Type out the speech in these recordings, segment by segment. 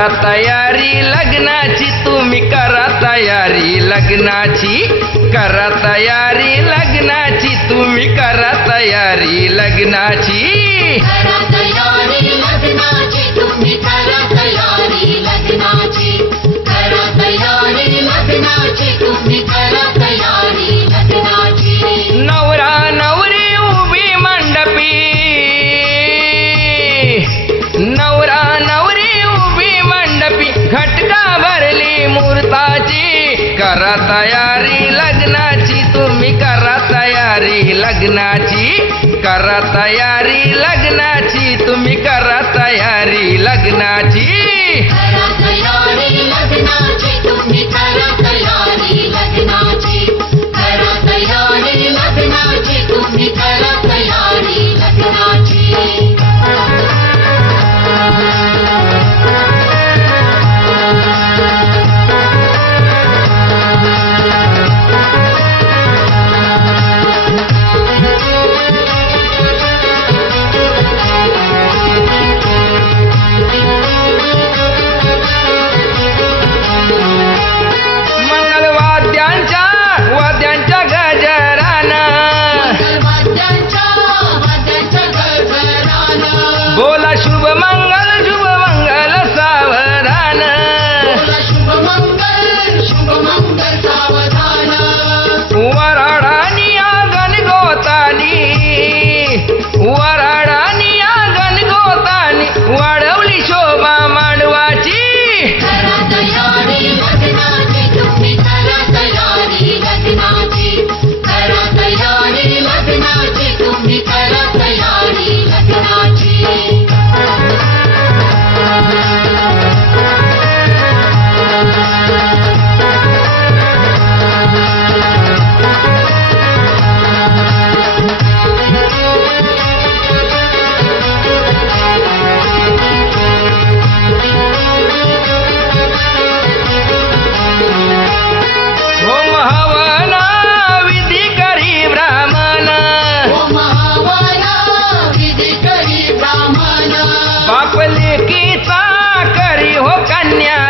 करा तयारी लग्नाची तुम्ही करा तयारी लग्नाची करा तयारी लग्नाची तुम्ही करा तयारी लग्नाची करा तयारी लग्नाची तुम्ही करा तयारी लग्नाची करा तयारी. चुकीचा करी हो कन्या.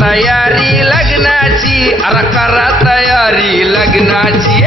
तयारी लग्नाची अरे करा तयारी लग्नाची.